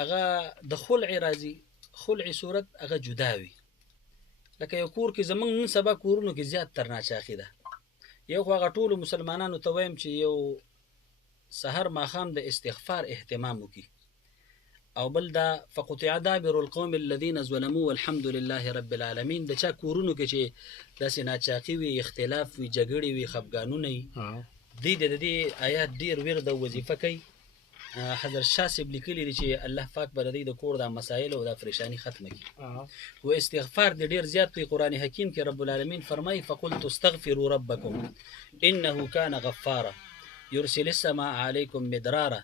هغه د خلع راځي، خلع صورت هغه جدا وي. لکه یو کور کې زمونږ نن سبا کورونو کې زیات تر ناچاقي ده. یو خو هغه ټولو مسلمانانو ته وایم چې یو سحر ماښام د استغفار اهتمام وکړي، او بل دا فقطع دابر القوم الذين ظلموا والحمد لله رب العالمین. د چا کورونو کې چې داسې ناچاقي وي، اختلاف وي، جګړې وي، خفګانونه وي، دوی د دې آیات ډېر ورد او وظیفه کوي. حضرت شاه صاحب لیکلي دي چې الله پاک به د دوی د کور دا مسایل او دا پریشانی ختمه کړي. و استغفار د ډېر زیات په قرآن حکیم کې رب العالمین فرمایي فقلت استغفروا ربکم انه کان غفارا يرسل السماء عليكم مدرارا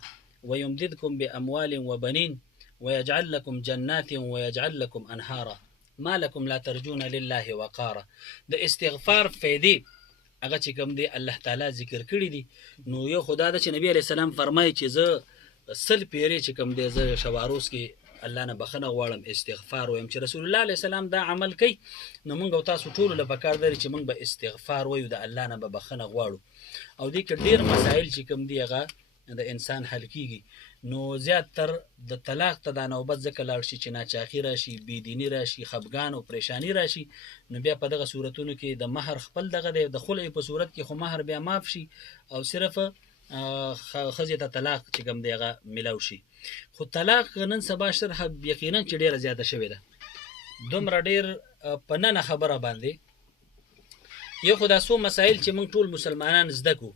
ويمددكم بأموال وبنين ويجعل لكم جنات ويجعل لكم أنهارا ما لكم لا ترجون لله وقارا. د استغفار فائدې هغه چې کوم دی الله تعالی ذکر کړی دي. نو یو خدا د چې نبی علیہ السلام فرمایي چې زه سل پیری چې کوم دی زه شواروس کې الله نه بخنه غواړم، استغفار وایم. چې رسول الله علیه السلام دا عمل کوي، نو موږ او تاسو ټول له پکار دی چې موږ به استغفار وایو، د الله نه به بخنه غواړو. او دې کې ډیر مسائل چې کوم دی هغه د انسان حل کیږي. نو زیات تر د طلاق ته دا نوبت ځکه لاړ شي چې ناچاقي راشي، بېدیني راشي، خفګان او پریشانی راشي، نو بیا په دغه صورتونو کې د مهر خپل دغه دی د خلع په صورت کې خو مهر بیا معاف شي او صرف ښځې ته طلاق چې کوم دی هغه میلاو شي. خو طلاق نن سبا شرح یقینا چې ډېره زیاته شوې ده، دومره ډېر په ننه خبره باندې. یو خو دا څو مسایل چې موږ ټول مسلمانان زده کړو،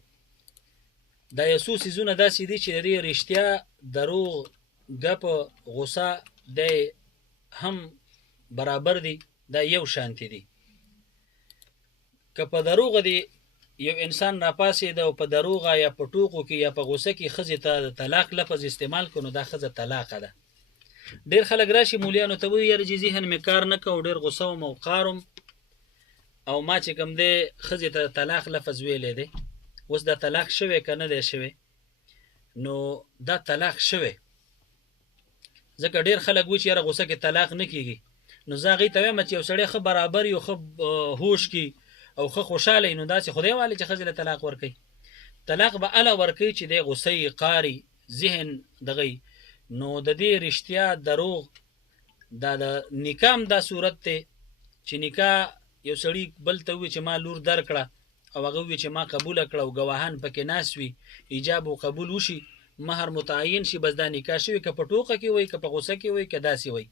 دا یو څو څیزونه داسې دي چې د دې رښتیا دروغ ګپ غوسه دی هم برابر دي، دا یو شانتي دي. که په دروغ دی یو انسان راپاسېده او په دروغه یا په ټوکو کې یا په غوسه کې ښځې ته د طلاق لفظ استعمال کړو، نو دا ښځه طلاقه ده. ډېر خلک راشي مولیانو ته وایي یاره چې ذهن مې کار نه کوو، ډېر غوسه وم او قارم او ما چې کوم دی ښځې ته د طلاق لفظ ویلی دی. اوس دا طلاق شوی که نه دی شوی؟ نو دا طلاق شوی. ځکه ډېر خلک وایي چې یاره غوسه کې طلاق نه کېږي. نو زه هغوی ته وایم چې یو سړی ښه برابر وي او ښه هوش کي او ښه خوشحاله وي، نو داسې خدای والي چې ښځې له طلاق ورکوي. طلاق به هله ورکوي چې دی غوسه یې قاري ذهن دغه. نو د دې رښتیا دروغ دا د نکاح هم دا صورت دی چې نکاح یو سړي بل ته ووایي چې ما لور درکړه او هغه ووایي چې ما قبوله کړه او ګواهان پکې ناست وي، ایجاب او قبول وشي، مهر متعین شي، بس دا نکاح شوي. که په ټوکه کې وایي، که په غوسه کې وایي، که داسې وایي.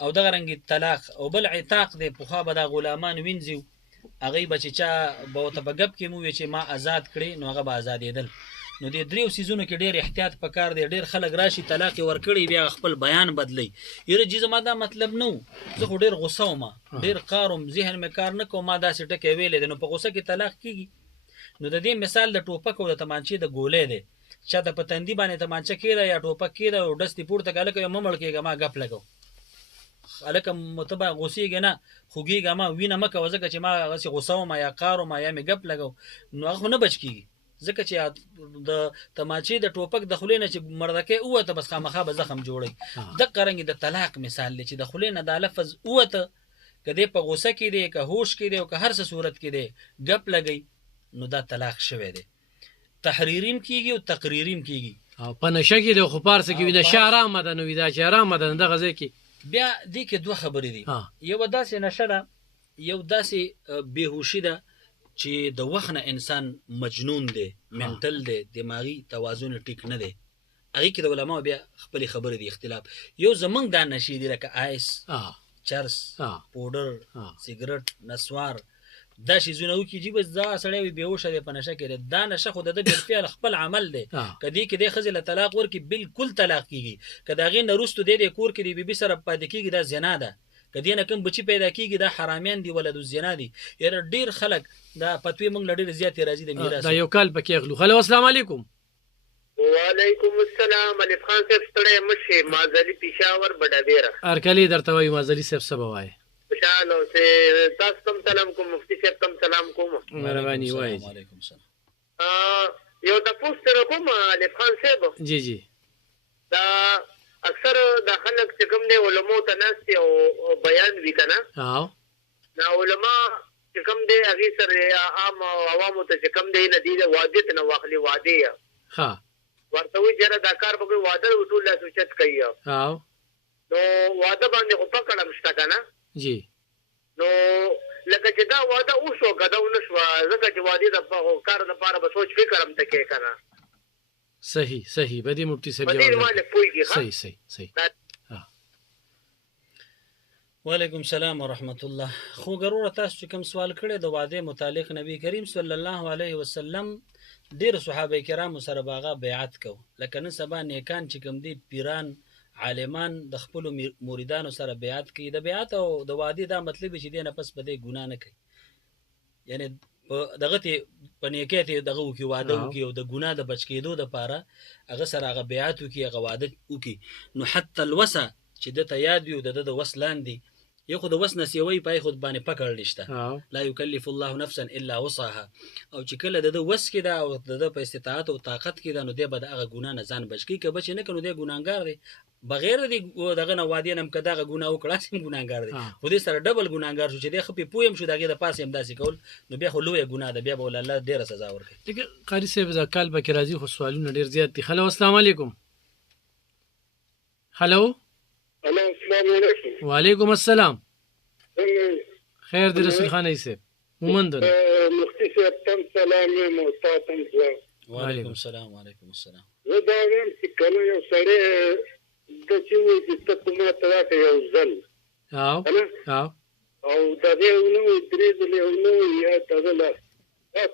او دغه رنګې طلاق. او بل عتاق دی، پخوا به دا غلامان وینځي، هغوی به چې چا به ورته په ګپ کې مو ووایي چې ما آزاد کړې، نو هغه به آزادېدل. نو دې دریو څیزونو کې ډېر احتیاط پکار دی. ډېر خلک راشي طلاق یې ورکړی، بیا خپل بیان بدلوي، یاره جي زما دا مطلب نه و، زه خو ډېر غوسه وم، ډېر قار وم، ذهن مې کار نه کوم، ما داسې ټکی ویلی دی. نو په غوسه کې طلاق کېږي. نو د دې مثال د ټوپک او د تمانچې د ګولۍ دی. چا ته په تندي باندې تمانچه کېده یا ټوپک کېده او ډس دې پورته کړه، هلکه مه مړ کېږه، ما ګپ لګو، هلکه ته به غوسېږې نه، خوږېږه مه، وینه مه کوه، ځکه چې ما هغسې غوسه وم یا قار وم یا مې ګپ لګو، نو هغه خو نه بچ کېږي. ځکه چې د تماچې د ټوپک د خولې نه چې مردکۍ ووته، بس خامخا به زخم جوړوي. دقه رنګې د طلاق مثال دی چې د خولې نه دا لفظ ووته، که دی په غوسه کې دی، که هوش کې دی، او که هر څه صورت کې دی ګپ لګوي، نو دا طلاق شوی دی. تحریریم کېږي او تقریریم کېږي. او په نشه کې دی، خو پارسه کې وي نشه ارامه ده، نو وي دا چې ارامه ده، دغه ځای کې بیا دې کې دوه خبرې دي. یوه داسې نشه ده، یو داسې بېهوشي ده چې د وخت نه انسان مجنون دی، منټل دی، دماغي توازن ټیک نه دی. هغې کې د علماو بیا خپلې خبرې دي، اختلاف. یو زمونږ دا نشې دي لکه آیس، چرس، پوډر، سګرټ، نسوار، دا شیزونه وکړي چې بس دا سړی وي بېهوشه دی، په نشه کې دی. دا نشه خو د ده بالفعل خپل عمل دی. که دې کې دی ښځې له طلاق ورکړي بالکل طلاق کېږي. که د هغې نه وروستو دی دې کور کې د بیبي سره پاتې کېږي، دا زنا ده. که دې نه کوم بچي پیدا کېږي، دا حرامیان دي، ولدالزنا دي. یاره ډېر خلک دا فتوې موږ له ډېرې زیاتې راځي د میراث. دا یو کال پکې اخلو. هلو السلام علیکم. وعلیکم السلام. الف خان صاحب ستړی مه شې، مازلي پېښور بډابېره. هرکلي درته وایي مازلي صاحب څه به وایي؟ خوشحاله اوسې. تاسو ته هم سلام کوم، مفتي صاحب ته هم سلام کوم. مهرباني وایي. وعلیکم السلام. یو تپوس ترې کوم الف خان صاحب. جی جی. دا اکثر دا خلک چې کوم دی علماو ته ناست دي او بیان وي که نه، دا علما چې کوم دی هغې سره عام عوامو ته چې کوم دی نه دي د واجب نه واخلي، واده یا ورته وی چې دا کار به واده ټول لا سوچت کوي او نو واده باندې خو پکړم شته کنه جی نو لکه چې دا واده اوسو کده ونشو ځکه چې واده د کار لپاره به سوچ فکر هم تکي کنه صحیح بدی مفتی صاحب جواب صحیح وعلیکم السلام ورحمت الله. خو ګرور تاسو چې کوم سوال کړی د واده متعلق نبی کریم صلی الله علیه وسلم ډیر صحابه کرام سره باغه بیعت کو، لکه نن سبا نیکان چې کوم دي پیران عالمان د خپل مریدانو سره بیعت کوي. د بیعت او د واده دا مطلب چې دی نه پس په دې ګناه نه کوي، یعنی دغه ته پنیکه ته دغه وکي واده وکي او د ګناه د بچ کېدو د پاره هغه سره هغه بیعت وکي هغه واده وکي. نو حتی الوسه چې د ته یاد وي د وسلان دي یو خو د وس نسیوي پای خود باندې پکړ نشته، لا یکلف الله نفسا الا وسعها. او چې کله د وس کې دا او د په استطاعت او طاقت کې دا نو دی به هغه ګناه نه ځان بچ کی که بچ نه کنو دی ګناګار دی بغیر دی دغه نه وادي نم کدا ګناه وکړه سم ګناګار دی خو دې سره ډبل ګناګار شو چې دی خپې پویم شو دغه د پاسه امداسي کول نو بیا خو لوی ګناه ده، بیا به الله ډیره سزا ورکړي. لکه قاری صاحب زکال بکر راضي خو سوالونه ډیر زیات دي. هلو السلام علیکم. هلو السلام علیکم. وعلیکم السلام. خیر دی رسول خان ایسه مومندون مفتی صاحب تم سلام محترم جواب. وعلیکم السلام. وعلیکم السلام. زه دا وایم چې کله یو سړی د چې وایي چې ته کومه طرف یو ځل او دا دې نو درې ځلې نو یا دغه لا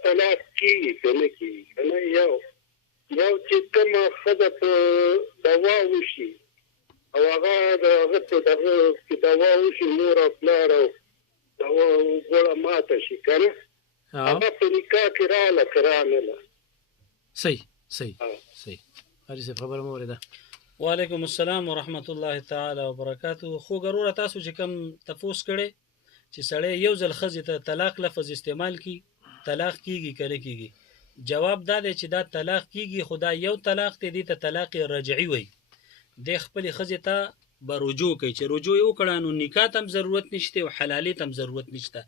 طلاق کیږي کنه کیږي کنه یو چې کومه ښځه په دوا وشي او هغه دغه چې دوا وشي مور او پلار او دوا وګوره ماته شي کنه هغه په نکاح کې راغله صحیح قاری صاحب خبره مو ورده. وعلیکم السلام ورحمت الله تعالی وبرکاته. خو ګرور تاسو چې کوم تفوس کړي چې سړی یو ځل ښځې ته طلاق لفظ استعمال کی طلاق کیږي کنه کیږي، جواب دا دی چې دا طلاق کیږي خدا یو طلاق دی ته طلاق رجعي وي. د خپل ښځې ته به رجوع کوي چې رجوع یې وکړه نو نکاح ته هم ضرورت نشته او حلالي ته هم ضرورت نشته.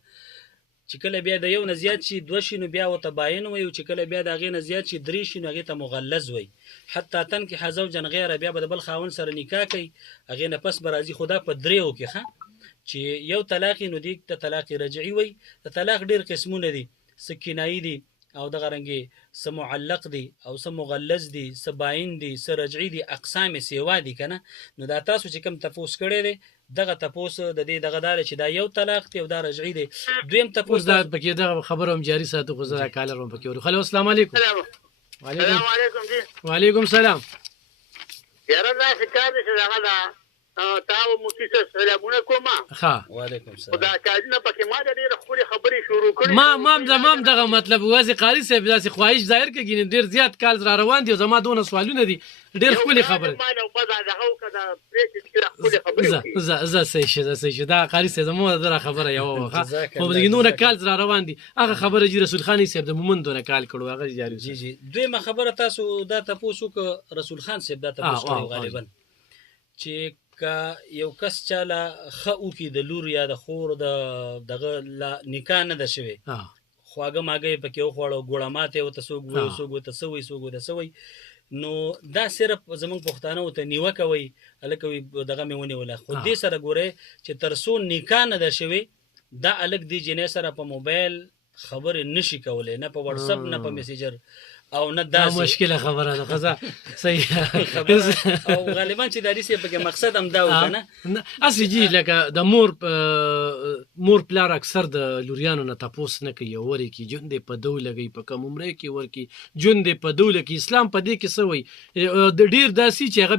چې کله بیا د یو نه زیات شي دوه شي نو بیا ورته باین وي، او چې کله بیا د هغې نه زیات شي درې شي نو هغې ته مغلظ وي. حتی تنکح زوجا غیره بیا به د بل خاوند سره نکاح کوي هغې نه پس به راځي خدا په دریو کې چې یو طلاق نو دی ته طلاق رجعي وي. د طلاق ډېر قسمونه دي، څه کنایي دي او دغه رنګې څه معلق دي او څه مغلظ دي څه باین دي څه رجعي دي اقسام سیوا دي که نه. نو دا تاسو چې کوم تپوس کړی دی دغه تپوس د دې دغه دا چې دا یو طلاق دی او دا رجعي دی. دویم تپوس دا پکې دغه خبره هم جاري ساتو خو زه کالر هم پکې ورو. هلو السلام علیکم. السلام علیکم جی. وعلیکم السلام. یاره دا ښکار دی چې دغه دا تاو مفتی صاحب سلامونه کومه. وعلیکم السلام. خدا کاجونه پکې ما د ډېرې ښکلې خبرې شروع کړې. مام دغه مطلب واسي قاری صاحب داسې خواهش ظاهر کړي ډېر زیات کال را روان دي او زما دونه سوالونه دي ډېر ښکلې خبرې. زه صحیح شه دا قاری صاحب زموږ دغه خبره یو وخه خو دغه کال را روان دي هغه خبره چې رسول خان صاحب د مومندونه کال کړو هغه جاری. جی دویمه خبره تاسو دا تاسو ک رسول خان صاحب دا تاسو غالبا چې که یو کس چاله خو کې د لور یا د خور دغه نکاح نه ده شوی خواږه ماږه پکې وخوړو ګوړه ماته او تاسو ته سوي نو دا صرف زمونږ پښتانه او ته نیوکه وي الکوي دغه مې ونیوله. خو دې سره ګوره چې ترسو نکاح نه ده شوی دا الک دی جنې سره په موبایل خبرې نشي کولای، نه په واتس اپ نه په میسنجر او نه دا مشکله خبره ده خزه صحیح او غالبا چې د دې په مقصد هم دا وکنه اسی جی لکه د مور پلار اکثر د لوریانو نه تاسو نه کوي ورې کی جون دې په دوله کې په کوم عمره کې ورکی جون دې په دوله کې اسلام په دې کې سوی د ډیر داسي چې هغه